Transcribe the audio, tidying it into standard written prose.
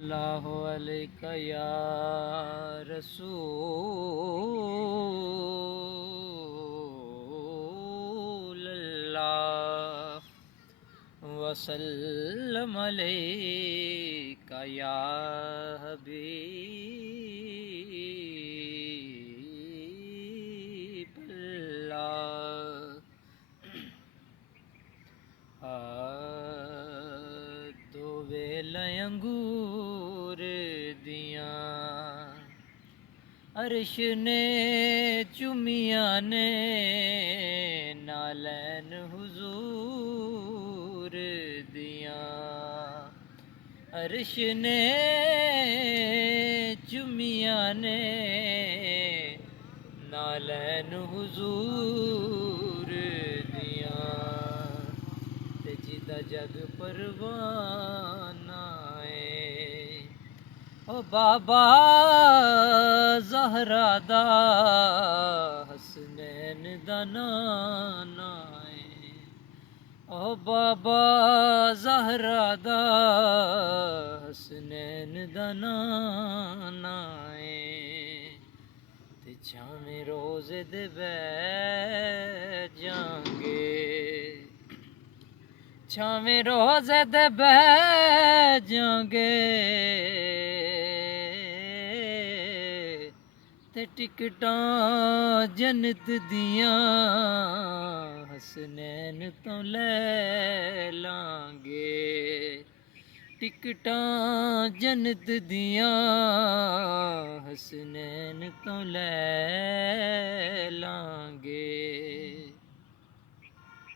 अल्लाहु अलैका या रसूल अल्लाह वसल्लम अलैका या हबीब अल्लाह दो वेला अंगूर दियां अर्श ने चुमिया ने नालैन हुजूर दियां अर्श ने चुमिया ने नालैन हुजूर दियां ते जिदा जग परवाना ओ बाबा ज़हरा दा हसनैन दा नाना ओ बाबा ज़हरा दा हसनैन दा नाना ते छावें रोज़े दे बैठ जांगे छावें रोज़े दे बैठ जांगे ते टिकटां जन्नत दियां हसनैन तो ले लांगे टिकटां जन्नत दियां हसनैन तो ले लांगे।